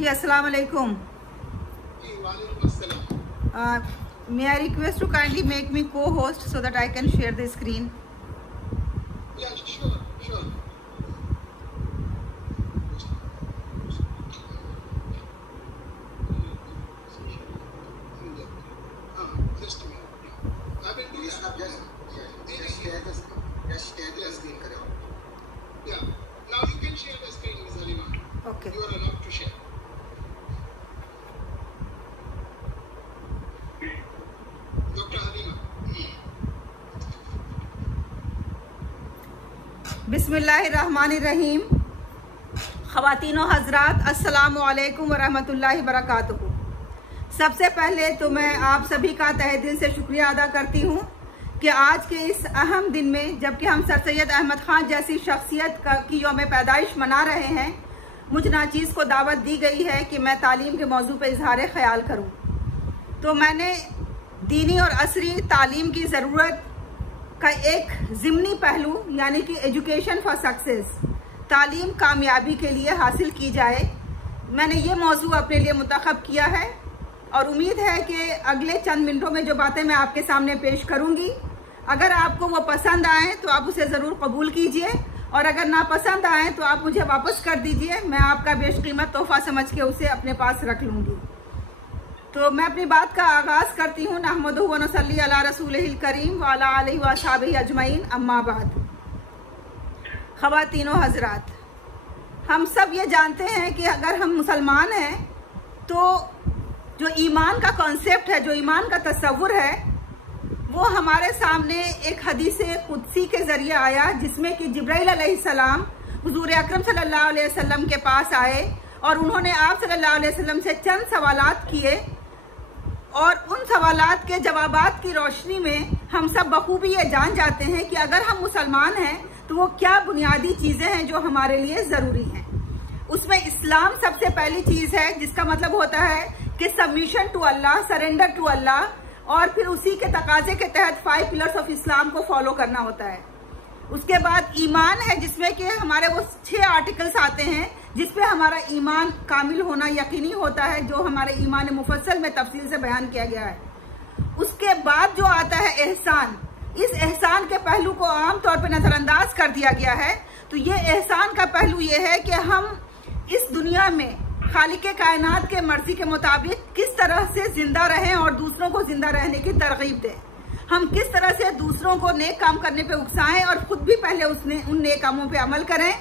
जी अस्सलाम वालेकुम। May I request to kindly make me co-host so that I can share the screen? Yeah, sure. Just a minute. I will do that. Just share the screen. Yeah. Now you can share the screen, Ms. Halima. Okay. You are allowed to share. Dr. Halima. बिस्मिल्लाहिर्रहमानिर्रहीम। ख़वातीनो हज़रात, अस्सलामु अलैकुम वरहमतुल्लाहि वबरकातुहू। सबसे पहले तो मैं आप सभी का तहे दिल से शुक्रिया अदा करती हूँ कि आज के इस अहम दिन में, जबकि हम सर सैयद अहमद खान जैसी शख्सियत की यौम पैदाइश मना रहे हैं, मुझ नाचीज़ को दावत दी गई है कि मैं तालीम के मौजू पर इजहार ख्याल करूँ। तो मैंने दीनी और असरी तालीम की ज़रूरत का एक ज़िमनी पहलू यानी कि एजुकेशन फॉर सक्सेस, तालीम कामयाबी के लिए हासिल की जाए, मैंने ये मौजू अपने लिए मुंतखब किया है और उम्मीद है कि अगले चंद मिनटों में जो बातें मैं आपके सामने पेश करूंगी, अगर आपको वो पसंद आए तो आप उसे ज़रूर कबूल कीजिए और अगर ना पसंद आए तो आप मुझे वापस कर दीजिए। मैं आपका बेशकीमत तोहफा समझ के उसे अपने पास रख लूँगी। तो मैं अपनी बात का आगाज़ करती हूँ। नहमदुहु व नसल्ली अला रसूलिहिल करीम व अला आलिहि व अस्हाबिही अजमईन, अम्मा बाद। ख़वातीनो हज़रात, हम सब ये जानते हैं कि अगर हम मुसलमान हैं तो जो ईमान का कॉन्सेप्ट है, जो ईमान का तस्वुर है, वो हमारे सामने एक हदीस कुदसी के ज़रिए आया, जिसमें कि जिब्राइल अलैहिस्सलाम हुज़ूर अकरम सल्लल्लाहु अलैहि वसल्लम के पास आए और उन्होंने आप सल्लल्लाहु अलैहि वसल्लम से चंद सवालात किए और उन सवालात के जवाबात की रोशनी में हम सब बखूबी ये जान जाते हैं कि अगर हम मुसलमान हैं तो वो क्या बुनियादी चीज़ें हैं जो हमारे लिए ज़रूरी हैं। उसमें इस्लाम सबसे पहली चीज़ है, जिसका मतलब होता है कि submission to Allah, surrender to Allah, और फिर उसी के तकाजे के तहत 5 पिलर्स ऑफ इस्लाम को फॉलो करना होता है। उसके बाद ईमान है, जिसमें कि हमारे वो 6 आर्टिकल्स आते हैं जिसपे हमारा ईमान कामिल होना यकीनी होता है, जो हमारे ईमान मुफस्सल में तफसील से बयान किया गया है। उसके बाद जो आता है एहसान, इस एहसान के पहलू को आमतौर पर नजरअंदाज कर दिया गया है। तो ये एहसान का पहलू ये है कि हम इस दुनिया में खालिके कायनात के मर्जी के मुताबिक किस तरह से जिंदा रहें और दूसरों को जिंदा रहने की तरगीब दें। हम किस तरह से दूसरों को नेक काम करने पे उकसाएं और खुद भी पहले उन नेक कामों पे अमल करें,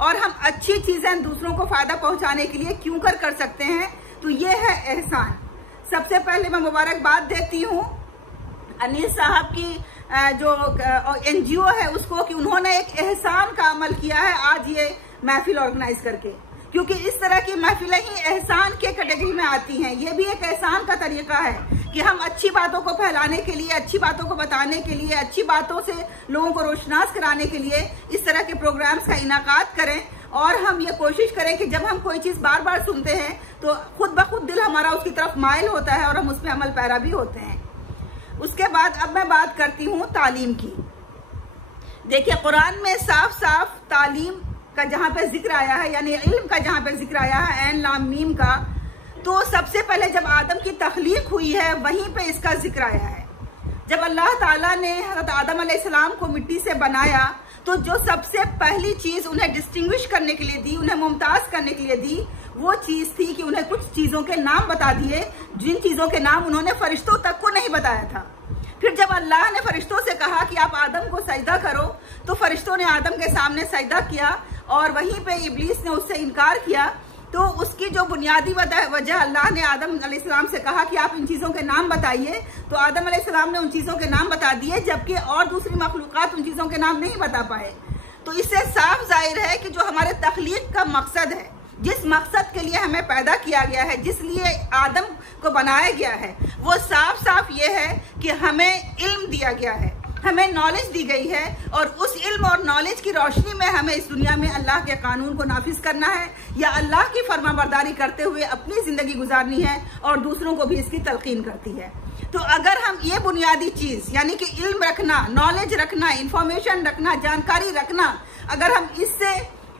और हम अच्छी चीजें दूसरों को फायदा पहुंचाने के लिए क्यों कर सकते हैं। तो ये है एहसान। सबसे पहले मैं मुबारकबाद देती हूँ अनीस साहब की जो NGO है उसको, कि उन्होंने एक एहसान का अमल किया है आज ये महफिल ऑर्गेनाइज करके, क्योंकि इस तरह की महफिलें ही एहसान के कैटेगरी में आती हैं। ये भी एक एहसान का तरीका है कि हम अच्छी बातों को फैलाने के लिए, अच्छी बातों को बताने के लिए, अच्छी बातों से लोगों को रोशनास कराने के लिए इस तरह के प्रोग्राम्स का इनाकात करें और हम ये कोशिश करें कि जब हम कोई चीज़ बार बार सुनते हैं तो खुद ब खुद दिल हमारा उसकी तरफ माइल होता है और हम उस पर अमल पैरा भी होते हैं। उसके बाद अब मैं बात करती हूँ तालीम की। देखिए, कुरान में साफ साफ तालीम का जहाँ पे जिक्र आया है, यानी इल्म का जहाँ पे जिक्र आया है, ऐन लाम मीम का, तो सबसे पहले जब आदम की तख्लीक हुई है वहीं पे इसका जिक्र आया है। जब अल्लाह ताला ने हज़रत आदम अलैहिस्सलाम को मिट्टी से बनाया तो जो सबसे पहली चीज उन्हें डिस्टिंग्विश करने के लिए दी, उन्हें मुमताज करने के लिए दी, वो चीज थी कि उन्हें कुछ चीजों के नाम बता दिए, जिन चीजों के नाम उन्होंने फरिश्तों तक को नहीं बताया था। फिर जब अल्लाह ने फरिश्तों से कहा कि आप आदम को सजदा करो, तो फरिश्तों ने आदम के सामने सजदा किया और वहीं पे इब्लीस ने उससे इनकार किया। तो उसकी जो बुनियादी वजह अल्लाह ने आदम अलैहिस्सलाम से कहा कि आप इन चीज़ों के नाम बताइए, तो आदम अलैहिस्सलाम ने उन चीज़ों के नाम बता दिए, जबकि और दूसरी मखलूक़ात उन चीज़ों के नाम नहीं बता पाए। तो इससे साफ जाहिर है कि जो हमारे तख्लीक का मकसद है, जिस मकसद के लिए हमें पैदा किया गया है, जिस लिए आदम को बनाया गया है, वो साफ साफ ये है कि हमें इल्म दिया गया है, हमें नॉलेज दी गई है और उस इल्म और नॉलेज की रोशनी में हमें इस दुनिया में अल्लाह के कानून को नाफिज करना है या अल्लाह की फरमाबरदारी करते हुए अपनी जिंदगी गुजारनी है और दूसरों को भी इसकी तलकीन करती है। तो अगर हम ये बुनियादी चीज यानी कि इल्म रखना, नॉलेज रखना, इंफॉर्मेशन रखना, जानकारी रखना, अगर हम इससे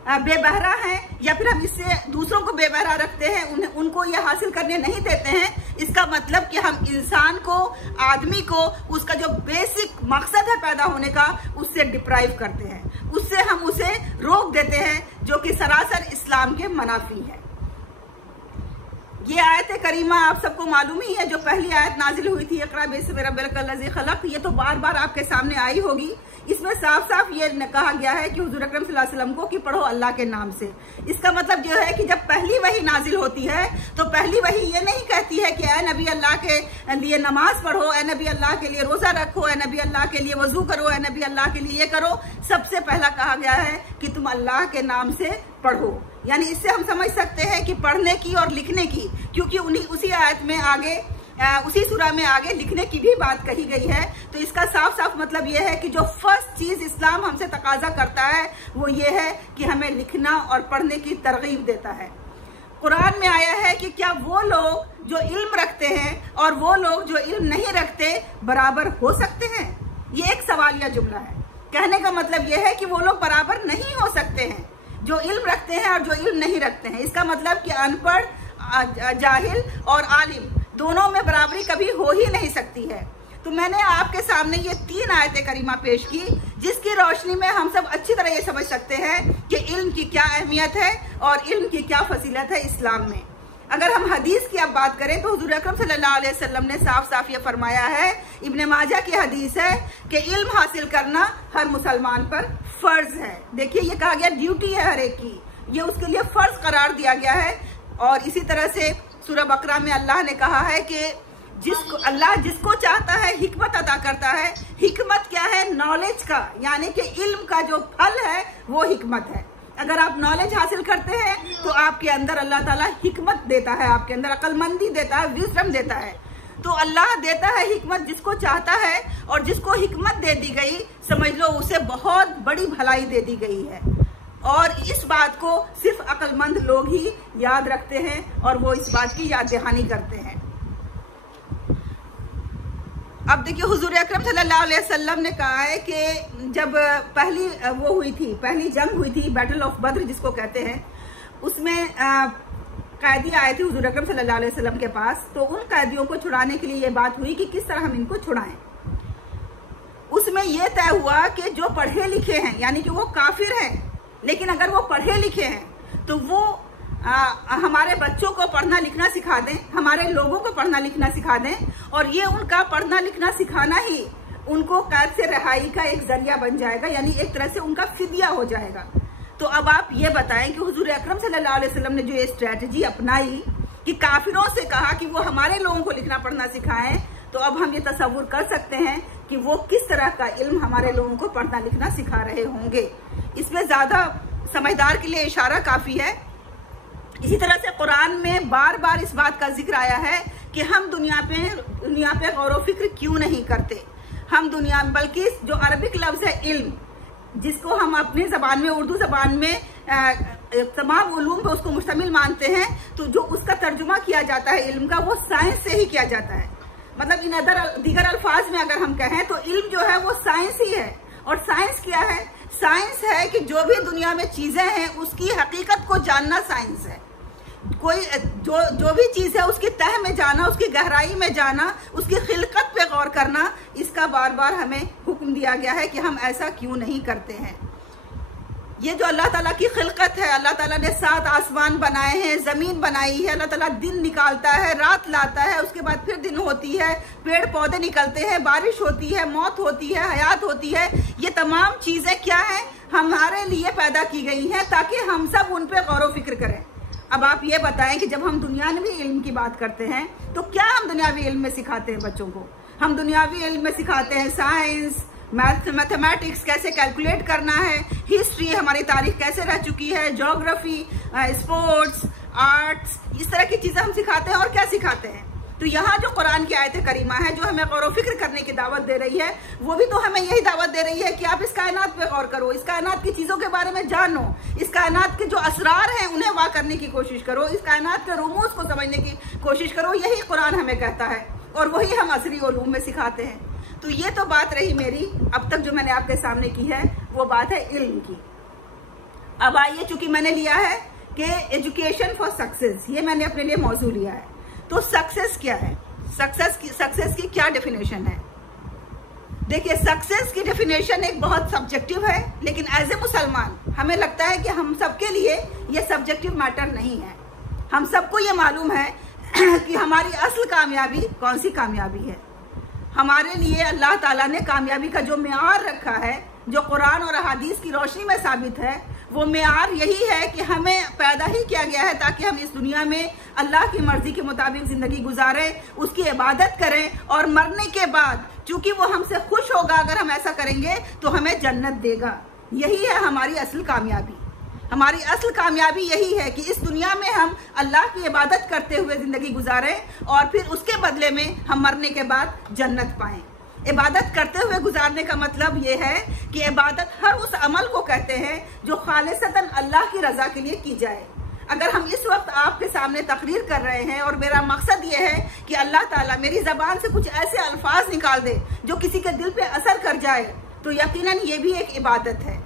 बेबहरा हैं या फिर हम इससे दूसरों को बेबहरा रखते हैं, उनको ये हासिल करने नहीं देते हैं, इसका मतलब कि हम इंसान को, आदमी को उसका जो बेसिक मकसद है पैदा होने का, उससे डिप्राइव करते हैं, उससे हम उसे रोक देते हैं, जो कि सरासर इस्लाम के मनाफी है। ये आयत करीमा आप सबको मालूम ही है, जो पहली आयत नाजिल हुई थी, इक़रा बिस्मि रब्बिकल लज़ी खलक़, ये तो बार बार आपके सामने आई होगी। इसमें साफ साफ ये कहा गया है कि हुजूर अकरम सल्लल्लाहु अलैहि वसल्लम को कि पढ़ो अल्लाह के नाम से। इसका मतलब जो है कि जब पहली वही नाजिल होती है तो पहली वही ये नहीं कहती है कि ए नबी अल्लाह के लिए नमाज पढ़ो, ए नबी अल्लाह के लिए रोजा रखो, ए नबी अल्लाह के लिए वजू करो, ए नबी अल्लाह के लिए ये करो। सबसे पहला कहा गया है कि तुम अल्लाह के नाम से पढ़ो। यानी इससे हम समझ सकते हैं कि पढ़ने की और लिखने की, क्योंकि उसी आयत में आगे, उसी सूरा में आगे लिखने की भी बात कही गई है। तो इसका साफ साफ मतलब यह है कि जो फर्स्ट चीज इस्लाम हमसे तकाजा करता है वो ये है कि हमें लिखना और पढ़ने की तरगीब देता है। कुरान में आया है कि क्या वो लोग जो इल्म रखते हैं और वो लोग जो इल्म नहीं रखते बराबर हो सकते हैं? ये एक सवालिया जुमला है। कहने का मतलब यह है कि वो लोग बराबर नहीं हो सकते हैं, जो इल्म रखते हैं और जो इल्म नहीं रखते हैं। इसका मतलब कि अनपढ़, जाहिल और आलिम दोनों में बराबरी कभी हो ही नहीं सकती है। तो मैंने आपके सामने ये 3 आयतें करीमा पेश की, जिसकी रोशनी में हम सब अच्छी तरह ये समझ सकते हैं कि इल्म की क्या अहमियत है और इल्म की क्या फजीलत है इस्लाम में। अगर हम हदीस की अब बात करें तो हुजूर अकरम सल्लल्लाहु अलैहि वसल्लम ने साफ साफ ये फरमाया है, इब्ने माजा की हदीस है कि इल्म हासिल करना हर मुसलमान पर फर्ज है। देखिए ये कहा गया ड्यूटी है हर एक की, ये उसके लिए फर्ज करार दिया गया है। और इसी तरह से सूरह बकरा में अल्लाह ने कहा है कि अल्लाह जिसको चाहता है हिकमत अता करता है। हिकमत क्या है? नॉलेज का, यानी कि इल्म का जो फल है वो हिकमत है। अगर आप नॉलेज हासिल करते हैं तो आपके अंदर अल्लाह ताला हिकमत देता है, आपके अंदर अक्लमंदी देता है, विजडम देता है। तो अल्लाह देता है हिकमत जिसको चाहता है, और जिसको हिकमत दे दी गई समझ लो उसे बहुत बड़ी भलाई दे दी गई है। और इस बात को सिर्फ अक्लमंद लोग ही याद रखते हैं और वो इस बात की याद दहानी करते हैं। अब देखिए हुजूर अकरम सल्लल्लाहु अलैहि वसल्लम ने कहा है कि जब पहली वो हुई थी, पहली जंग हुई थी, बैटल ऑफ बद्र जिसको कहते हैं, उसमें कैदी आए थे हुजूर अकरम सल्लल्लाहु अलैहि वसल्लम के पास। तो उन कैदियों को छुड़ाने के लिए ये बात हुई कि किस तरह हम इनको छुड़ाएं। उसमें यह तय हुआ कि जो पढ़े लिखे हैं, यानी कि वो काफिर हैं, लेकिन अगर वो पढ़े लिखे हैं तो वो हमारे बच्चों को पढ़ना लिखना सिखा दें, हमारे लोगों को पढ़ना लिखना सिखा दें, और ये उनका पढ़ना लिखना सिखाना ही उनको कैद से रिहाई का एक जरिया बन जाएगा, यानी एक तरह से उनका फिदिया हो जाएगा। तो अब आप ये बताएं कि हुजूर अकरम सल्लल्लाहु अलैहि वसल्लम ने जो ये स्ट्रेटजी अपनाई कि काफिरों से कहा कि वो हमारे लोगों को लिखना पढ़ना सिखाएं, तो अब हम ये तसव्वुर कर सकते हैं कि वो किस तरह का इल्म हमारे लोगों को पढ़ना लिखना सिखा रहे होंगे। इसमें ज्यादा समझदार के लिए इशारा काफी है। इसी तरह से कुरान में बार बार इस बात का जिक्र आया है कि हम दुनिया पे गौर व फिक्र क्यों नहीं करते। हम दुनिया, बल्कि जो अरबिक लफ्ज है इल्म, जिसको हम अपनी जबान में, उर्दू जबान में तमाम उलूम पे उसको मुश्तमिल मानते हैं, तो जो उसका तर्जुमा किया जाता है इल्म का, वो साइंस से ही किया जाता है। मतलब इन दीगर अल्फाज में अगर हम कहें तो इल्म जो है वो साइंस ही है। और साइंस क्या है? साइंस है कि जो भी दुनिया में चीजें हैं उसकी हकीकत को जानना साइंस है। कोई जो भी चीज है उसकी तह में जाना, उसकी गहराई में जाना, उसकी खिलकत पे गौर करना, इसका बार बार हमें हुक्म दिया गया है कि हम ऐसा क्यों नहीं करते हैं। ये जो अल्लाह ताला की खिलकत है, अल्लाह ताला ने 7 आसमान बनाए हैं, जमीन बनाई है, अल्लाह ताला दिन निकालता है, रात लाता है, उसके बाद फिर दिन होती है, पेड़ पौधे निकलते हैं, बारिश होती है, मौत होती है, हयात होती है। ये तमाम चीजें क्या है? हमारे लिए पैदा की गई हैं ताकि हम सब उन पे गौर व फिक्र करें। अब आप ये बताएं कि जब हम दुनियावी इल्म की बात करते हैं तो क्या हम दुनियावी इल्म में सिखाते हैं बच्चों को? हम दुनियावी इल्म में सिखाते हैं साइंस, मैथमेटिक्स, कैसे कैलकुलेट करना है, हिस्ट्री, हमारी तारीख कैसे रह चुकी है, ज्योग्राफी, स्पोर्ट्स, आर्ट्स, इस तरह की चीजें हम सिखाते हैं। और क्या सिखाते हैं? तो यहाँ जो कुरान की आयत करीमा है जो हमें गौर व फिक्र करने की दावत दे रही है, वो भी तो हमें यही दावत दे रही है कि आप इस कायनात पे गौर करो, इस कायनात की चीजों के बारे में जानो, इस कायनात के जो असरार हैं उन्हें वाह करने की कोशिश करो, इस कायनात के रुमूज को समझने की कोशिश करो। यही कुरान हमें कहता है और वही हम असरी उलूम में सिखाते हैं। तो ये तो बात रही मेरी अब तक जो मैंने आपके सामने की है, वो बात है इल्म की। अब आइए, चूंकि मैंने लिया है कि एजुकेशन फॉर सक्सेस, ये मैंने अपने लिए मौजू लिया है। तो सक्सेस क्या है, सक्सेस की क्या डेफिनेशन है? देखिए, सक्सेस की डेफिनेशन एक बहुत सब्जेक्टिव है, लेकिन एज ए मुसलमान हमें लगता है कि हम सबके लिए ये सब्जेक्टिव मैटर नहीं है। हम सबको ये मालूम है कि हमारी असल कामयाबी कौन सी कामयाबी है। हमारे लिए अल्लाह ताला ने कामयाबी का जो मेयार रखा है, जो कुरान और हदीस की रोशनी में साबित है, वो मेयार यही है कि हमें पैदा ही किया गया है ताकि हम इस दुनिया में अल्लाह की मर्जी के मुताबिक जिंदगी गुजारें, उसकी इबादत करें, और मरने के बाद चूंकि वो हमसे खुश होगा अगर हम ऐसा करेंगे तो हमें जन्नत देगा। यही है हमारी असल कामयाबी। हमारी असल कामयाबी यही है कि इस दुनिया में हम अल्लाह की इबादत करते हुए जिंदगी गुजारें और फिर उसके बदले में हम मरने के बाद जन्नत पाएं। इबादत करते हुए गुजारने का मतलब ये है कि इबादत हर उस अमल को कहते हैं जो खालिसतन अल्लाह की रजा के लिए की जाए। अगर हम इस वक्त आपके सामने तकरीर कर रहे हैं और मेरा मकसद ये है कि अल्लाह ताला मेरी जबान से कुछ ऐसे अल्फाज निकाल दे जो किसी के दिल पे असर कर जाए, तो यकीनन ये भी एक इबादत है।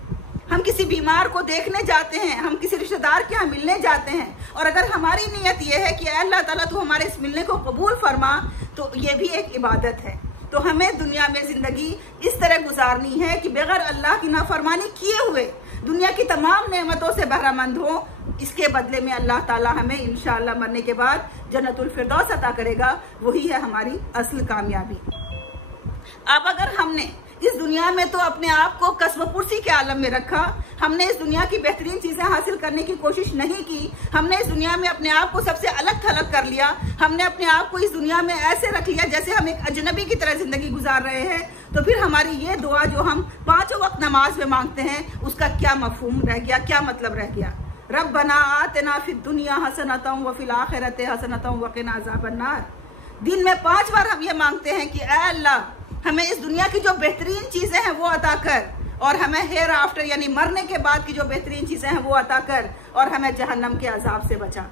हम किसी बीमार को देखने जाते हैं, हम किसी रिश्तेदार के यहाँ मिलने जाते हैं, और अगर हमारी नीयत ये है कि अल्लाह ताला तू हमारे इस मिलने को कबूल फरमा, तो ये भी एक इबादत है। तो हमें दुनिया में जिंदगी इस तरह गुजारनी है कि बगैर अल्लाह की नाफरमानी किए हुए दुनिया की तमाम नेमतों से बहरामंद हो। इसके बदले में अल्लाह ताला हमें इंशाअल्लाह मरने के बाद जन्नतुल फिरदौस अता करेगा। वही है हमारी असल कामयाबी। अब अगर हमने इस दुनिया में तो अपने आप को कसब पुर्सी के आलम में रखा, हमने इस दुनिया की बेहतरीन चीजें हासिल करने की कोशिश नहीं की, हमने इस दुनिया में अपने आप को सबसे अलग थलग कर लिया, हमने अपने आप को इस दुनिया में ऐसे रख लिया जैसे हम एक अजनबी की तरह जिंदगी गुजार रहे हैं, तो फिर हमारी ये दुआ जो हम 5 वक्त नमाज में मांगते हैं, उसका क्या मफहूम रह गया, क्या मतलब रह गया? रब्बना आतिना फिद दुनिया हसनतम व फिल आखिरति हसनतम व क़िना अज़ाबन्नार। दिन में 5 बार हम ये मांगते हैं कि ऐ अल्लाह, हमें इस दुनिया की जो बेहतरीन चीजें हैं वो अता कर, और हमें हेयर आफ्टर यानी मरने के बाद की जो बेहतरीन चीजें हैं वो अता कर, और हमें जहन्नम के अजाब से बचा।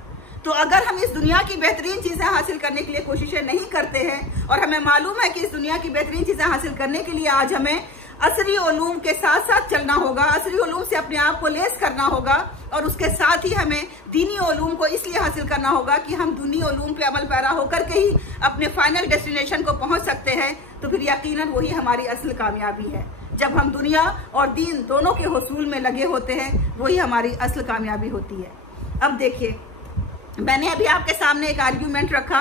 तो अगर हम इस दुनिया की बेहतरीन चीजें हासिल करने के लिए कोशिशें नहीं करते हैं, और हमें मालूम है कि इस दुनिया की बेहतरीन चीजें हासिल करने के लिए आज हमें असरी उलूम के साथ साथ चलना होगा, असरी उलूम से अपने आप को लेस करना होगा, और उसके साथ ही हमें दीनी उलूम को इसलिए हासिल करना होगा कि हम दीनी उलूम पे अमल पैरा होकर के ही अपने फाइनल डेस्टिनेशन को पहुंच सकते हैं। तो फिर यकीनन वही हमारी असल कामयाबी है। जब हम दुनिया और दीन दोनों के हुसूल में लगे होते हैं, वही हमारी असल कामयाबी होती है। अब देखिए, मैंने अभी आपके सामने एक आर्ग्यूमेंट रखा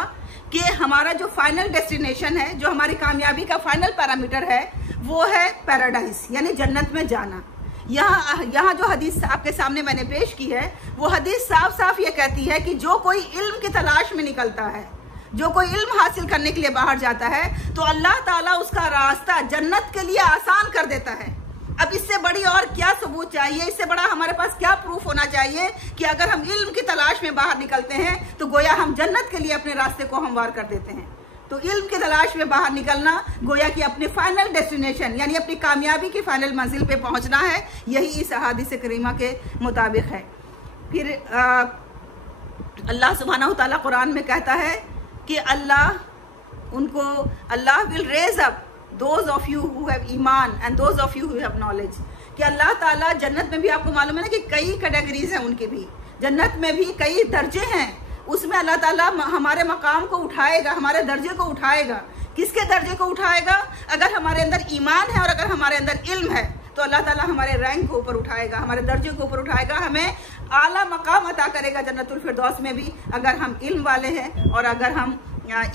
कि हमारा जो फाइनल डेस्टिनेशन है, जो हमारी कामयाबी का फाइनल पैरामीटर है, वो है पैराडाइज यानी जन्नत में जाना। यहाँ जो हदीस आपके सामने मैंने पेश की है, वो हदीस साफ साफ ये कहती है कि जो कोई इल्म की तलाश में निकलता है, जो कोई इल्म हासिल करने के लिए बाहर जाता है, तो अल्लाह ताला उसका रास्ता जन्नत के लिए आसान कर देता है। अब इससे बड़ी और क्या सबूत चाहिए, इससे बड़ा हमारे पास क्या प्रूफ होना चाहिए कि अगर हम इल्म की तलाश में बाहर निकलते हैं तो गोया हम जन्नत के लिए अपने रास्ते को हमवार कर देते हैं। तो इल्म की तलाश में बाहर निकलना गोया कि अपने फाइनल डेस्टिनेशन यानी अपनी कामयाबी की फाइनल मंजिल पे पहुंचना है। यही इस हदीस करीमा के मुताबिक है। फिर अल्लाह सुब्हानहू तआला कुरान में कहता है कि Allah will raise up those of you who have ईमान and those of you who have knowledge. कि अल्लाह ताला जन्नत में भी, आपको मालूम है ना कि कई कैटेगरीज हैं उनकी भी, जन्नत में भी कई दर्जे हैं, उसमें अल्लाह ताला हमारे मकाम को उठाएगा, हमारे दर्जे को उठाएगा। किसके दर्जे को उठाएगा? अगर हमारे अंदर ईमान है और अगर हमारे अंदर इल्म है तो अल्लाह ताला हमारे रैंक को ऊपर उठाएगा, हमारे दर्जे को ऊपर उठाएगा, हमें आला मकाम अता करेगा जन्नतुल फिरदौस में भी, अगर हम इल्म वाले हैं और अगर हम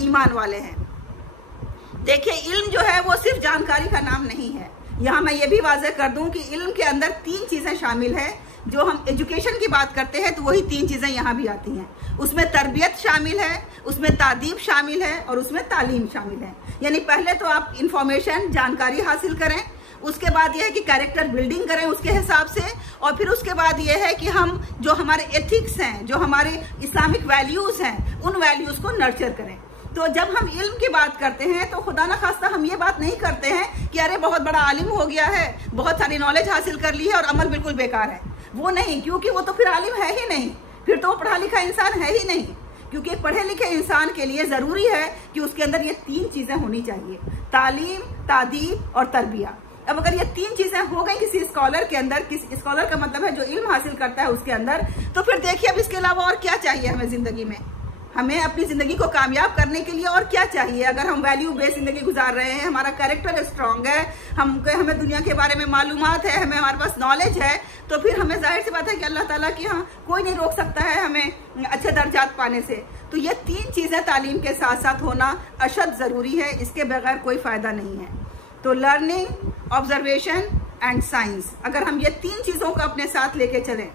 ईमान वाले हैं। देखिए, इल्म जो है वो सिर्फ जानकारी का नाम नहीं है। यहाँ मैं ये भी वाज़ेह कर दूं कि इल्म के अंदर 3 चीज़ें शामिल हैं। जो हम एजुकेशन की बात करते हैं तो वही 3 चीज़ें यहाँ भी आती हैं। उसमें तरबियत शामिल है, उसमें तादीब शामिल है और उसमें तालीम शामिल है। यानी पहले तो आप इंफॉर्मेशन, जानकारी हासिल करें, उसके बाद यह है कि कैरेक्टर बिल्डिंग करें उसके हिसाब से, और फिर उसके बाद यह है कि हम जो हमारे एथिक्स हैं, जो हमारे इस्लामिक वैल्यूज़ हैं, उन वैल्यूज़ को नर्चर करें। तो जब हम इल्म की बात करते हैं तो खुदा न खास्ता हम ये बात नहीं करते हैं कि अरे बहुत बड़ा आलिम हो गया है, बहुत सारी नॉलेज हासिल कर ली है और अमल बिल्कुल बेकार है। वो नहीं, क्योंकि वो तो फिर आलिम है ही नहीं, फिर तो वो पढ़ा लिखा इंसान है ही नहीं। क्योंकि पढ़े लिखे इंसान के लिए जरूरी है कि उसके अंदर ये 3 चीजें होनी चाहिए, तालीम, तादीब और तरबिया। अब अगर ये 3 चीजें हो गई किसी स्कॉलर के अंदर, किसी स्कॉलर का मतलब है जो इल्म हासिल करता है उसके अंदर, तो फिर देखिए अब इसके अलावा और क्या चाहिए हमें जिंदगी में। हमें अपनी जिंदगी को कामयाब करने के लिए और क्या चाहिए? अगर हम वैल्यू बेस्ड जिंदगी गुजार रहे हैं, हमारा कैरेक्टर स्ट्रांग है, हमें दुनिया के बारे में मालूमात है, हमारे पास नॉलेज है, तो फिर हमें जाहिर सी बात है कि अल्लाह ताला की हाँ कोई नहीं रोक सकता है हमें अच्छे दर्जात पाने से। तो ये 3 चीजें तालीम के साथ साथ होना अशद जरूरी है, इसके बगैर कोई फायदा नहीं है। तो लर्निंग, ऑब्जर्वेशन एंड साइंस, अगर हम ये 3 चीजों को अपने साथ लेके चलें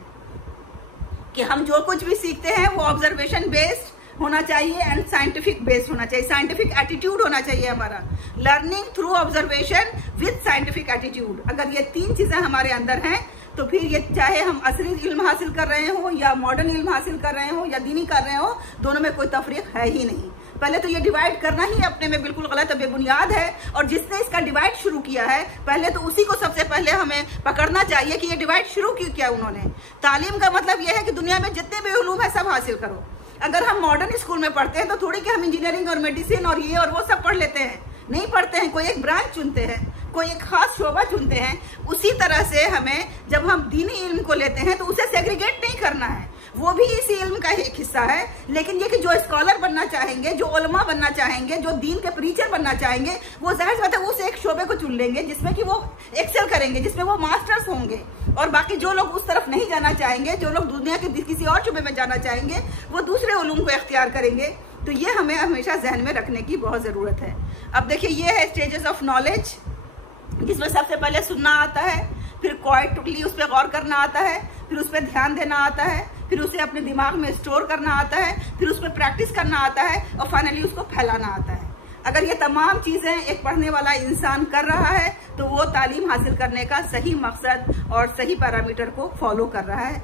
कि हम जो कुछ भी सीखते हैं वो ऑब्जर्वेशन बेस्ड होना चाहिए एंड साइंटिफिक बेस्ड होना चाहिए, साइंटिफिक एटीट्यूड होना चाहिए हमारा। Learning through observation with scientific attitude, अगर ये 3 चीजें हमारे अंदर हैं तो फिर ये चाहे हम असली इल्म हासिल कर रहे हो या मॉडर्न इल्म हासिल कर रहे हो या दीनी कर रहे हो, दोनों में कोई तफरीक है ही नहीं। पहले तो ये डिवाइड करना ही अपने में बिल्कुल गलत और बेबुनियाद है, और जिसने इसका डिवाइड शुरू किया है पहले तो उसी को सबसे पहले हमें पकड़ना चाहिए कि ये डिवाइड शुरू क्यों किया उन्होंने। तालीम का मतलब यह है कि दुनिया में जितने भी उलूम है सब हासिल करो। अगर हम मॉडर्न स्कूल में पढ़ते हैं तो थोड़ी कि हम इंजीनियरिंग और मेडिसिन और ये और वो सब पढ़ लेते हैं, नहीं पढ़ते हैं, कोई एक ब्रांच चुनते हैं, कोई एक खास शोबा चुनते हैं। उसी तरह से हमें जब हम दीनी इल्म को लेते हैं तो उसे सेग्रीगेट नहीं करना है, वो भी इसी इल्म का एक हिस्सा है। लेकिन ये कि जो स्कॉलर बनना चाहेंगे, जो उलमा बनना चाहेंगे, जो दीन के प्रीचर बनना चाहेंगे, वो जाहिर सी बात है उस एक शोबे को चुन लेंगे जिसमें कि वो एक्सेल करेंगे, जिसमें वो मास्टर्स होंगे। और बाकी जो लोग उस तरफ नहीं जाना चाहेंगे, जो लोग दुनिया के किसी और शोबे में जाना चाहेंगे, वो दूसरे उलूम को इख्तियार करेंगे। तो ये हमें हमेशा जहन में रखने की बहुत जरूरत है। अब देखिए ये है स्टेजेस ऑफ नॉलेज, जिसमें सबसे पहले सुनना आता है, फिर क्वाइटली उस पर गौर करना आता है, फिर उस पर ध्यान देना आता है, फिर उसे अपने दिमाग में स्टोर करना आता है, फिर उस पर प्रैक्टिस करना आता है, और फाइनली उसको फैलाना आता है। अगर ये तमाम चीजें एक पढ़ने वाला इंसान कर रहा है तो वो तालीम हासिल करने का सही मकसद और सही पैरामीटर को फॉलो कर रहा है।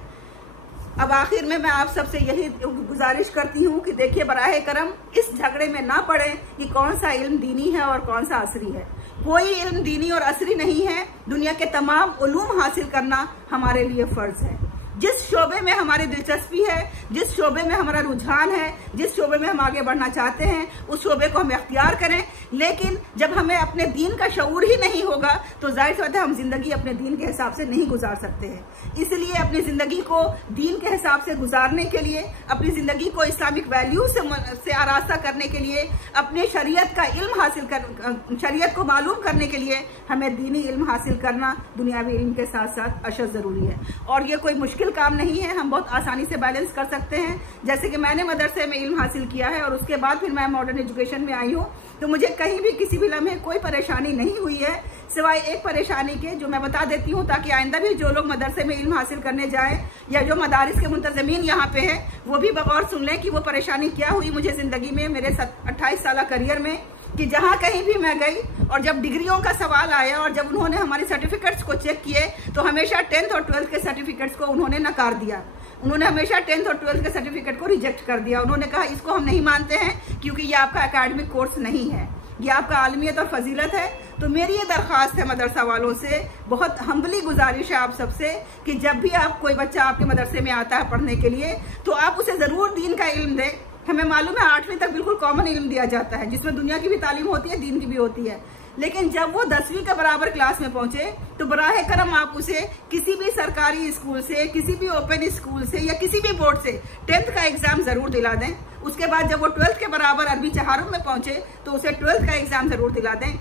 अब आखिर में मैं आप सबसे यही गुजारिश करती हूँ कि देखिए बराहे करम इस झगड़े में ना पड़े कि कौन सा इल्म दीनी है और कौन सा असरी है। कोई इल्म दीनी और असरी नहीं है, दुनिया के तमाम उलूम हासिल करना हमारे लिए फर्ज है। जिस शोबे में हमारी दिलचस्पी है, जिस शोबे में हमारा रुझान है, जिस शोबे में हम आगे बढ़ना चाहते हैं, उस शोबे को हम इख्तियार करें। लेकिन जब हमें अपने दीन का शऊर ही नहीं होगा तो जाहिर सी बात है हम जिंदगी अपने दीन के हिसाब से नहीं गुजार सकते हैं। इसलिए अपनी जिंदगी को दीन के हिसाब से गुजारने के लिए, अपनी जिंदगी को इस्लामिक वैल्यू से आरास्ता करने के लिए, अपने शरीयत का इल्म हासिल कर, शरीयत को मालूम करने के लिए हमें दीनी इल्म हासिल करना दुनियावी इल्म के साथ साथ अशद जरूरी है। और ये कोई मुश्किल काम नहीं है, हम बहुत आसानी से बैलेंस कर सकते हैं। जैसे कि मैंने मदरसे में इल्म हासिल किया है और उसके बाद फिर मैं मॉडर्न एजुकेशन में आई हूँ, तो मुझे कहीं भी किसी भी लम्हे कोई परेशानी नहीं हुई है, सिवाय एक परेशानी के जो मैं बता देती हूँ ताकि आइंदा भी जो लोग मदरसे में इल्म हासिल करने जाएं या जो मदारिस के मुंतजमीन यहाँ पे है वो भी बगौर सुन लें कि वो परेशानी क्या हुई मुझे जिंदगी में, मेरे 28 साल करियर में, कि जहां कहीं भी मैं गई और जब डिग्रियों का सवाल आया और जब उन्होंने हमारी सर्टिफिकेट्स को चेक किए तो हमेशा 10th और 12th के सर्टिफिकेट्स को उन्होंने नकार दिया। उन्होंने हमेशा 10th और 12th के सर्टिफिकेट को रिजेक्ट कर दिया। उन्होंने कहा इसको हम नहीं मानते हैं क्योंकि ये आपका एकेडमिक कोर्स नहीं है, ये आपका आलमियत और फजीलत है। तो मेरी ये दरख्वास्त है मदरसा वालों से, बहुत हम्बली गुजारिश है आप सबसे कि जब भी आप कोई बच्चा आपके मदरसे में आता है पढ़ने के लिए तो आप उसे जरूर दीन का इल्म दें। हमें मालूम है 8वीं तक बिल्कुल कॉमन इल्म दिया जाता है जिसमें दुनिया की भी तालीम होती है, दीन की भी होती है। लेकिन जब वो 10वीं के बराबर क्लास में पहुंचे तो बराहे करम आप उसे किसी भी सरकारी स्कूल से, किसी भी ओपन स्कूल से या किसी भी बोर्ड से 10th का एग्जाम जरूर दिला दें। उसके बाद जब वो 12th के बराबर अरबी चहारों में पहुंचे तो उसे 12th का एग्जाम जरूर दिला दें,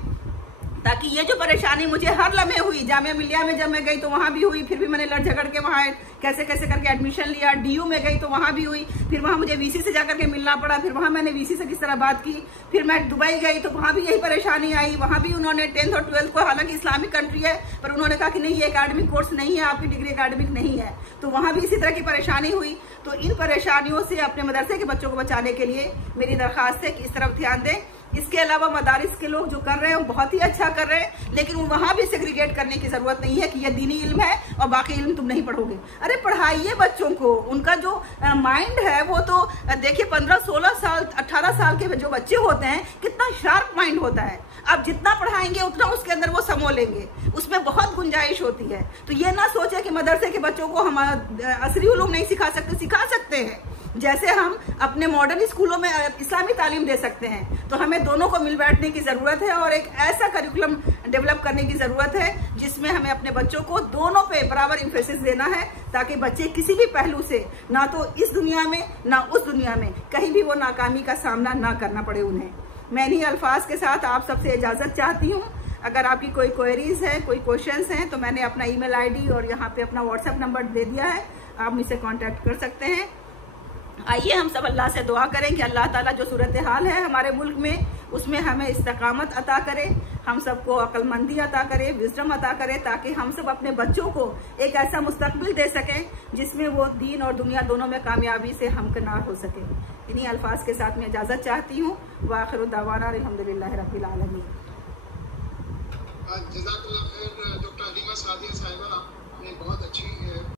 ताकि ये जो परेशानी मुझे हर लम्हे हुई, जामिया मिलिया में जब मैं गई तो वहां भी हुई, फिर भी मैंने लड़ झगड़ के वहां कैसे कैसे करके एडमिशन लिया, डीयू में गई तो वहां भी हुई, फिर वहां मुझे वीसी से जाकर के मिलना पड़ा, फिर वहां मैंने वीसी से किस तरह बात की, फिर मैं दुबई गई तो वहां भी यही परेशानी आई। वहां भी उन्होंने 10th और 12th को, हालांकि इस्लामिक कंट्री है पर उन्होंने कहा कि नहीं ये एकेडमिक कोर्स नहीं है, आपकी डिग्री एकेडमिक नहीं है, तो वहां भी इसी तरह की परेशानी हुई। तो इन परेशानियों से अपने मदरसे के बच्चों को बचाने के लिए मेरी दरख्वास्त है कि इस तरफ ध्यान दें। इसके अलावा मदारिस के लोग जो कर रहे हैं वो बहुत ही अच्छा कर रहे हैं, लेकिन वहां भी सेग्रीगेट करने की जरूरत नहीं है कि ये दीनी इल्म है और बाकी इल्म तुम नहीं पढ़ोगे। अरे पढ़ाइए बच्चों को, उनका जो माइंड है वो तो देखिए 15, 16 साल, 18 साल के जो बच्चे होते हैं कितना शार्प माइंड होता है। आप जितना पढ़ाएंगे उतना उसके अंदर वो समो लेंगे, उसमें बहुत गुंजाइश होती है। तो ये ना सोचे कि मदरसे के बच्चों को हम असरी उलूम नहीं सिखा सकते, सिखा सकते हैं। जैसे हम अपने मॉडर्न स्कूलों में इस्लामी तालीम दे सकते हैं तो हमें दोनों को मिल बैठने की ज़रूरत है और एक ऐसा करिकुलम डेवलप करने की ज़रूरत है जिसमें हमें अपने बच्चों को दोनों पे बराबर इम्फेसिस देना है, ताकि बच्चे किसी भी पहलू से, ना तो इस दुनिया में ना उस दुनिया में, कहीं भी वो नाकामी का सामना ना करना पड़े उन्हें। मैं इन्हीं अल्फाज के साथ आप सबसे इजाज़त चाहती हूँ। अगर आपकी कोई क्वेरीज है, कोई क्वेश्चंस हैं, तो मैंने अपना ईमेल आईडी और यहाँ पे अपना व्हाट्सएप नंबर दे दिया है, आप मुझसे कांटेक्ट कर सकते हैं। आइए हम सब अल्लाह से दुआ करें कि अल्लाह ताला जो सूरत हाल है हमारे मुल्क में, उसमें हमें इस्तकामत अता करे, हम सबको अक्लमंदी अता करे, विजडम अता करे, ताकि हम सब अपने बच्चों को एक ऐसा मुस्तकबिल दे सकें जिसमें वो दीन और दुनिया दोनों में कामयाबी से हमकिनार हो सके। इन्हीं अल्फाज के साथ मैं इजाज़त चाहती हूँ। व आखिरु दावाना अल्हम्दुलिल्लाह रब्बिल आलमीन। जज़ाकल्लाह खैर डॉक्टर हलीमा सादिया साहिबा, आपने बहुत अच्छी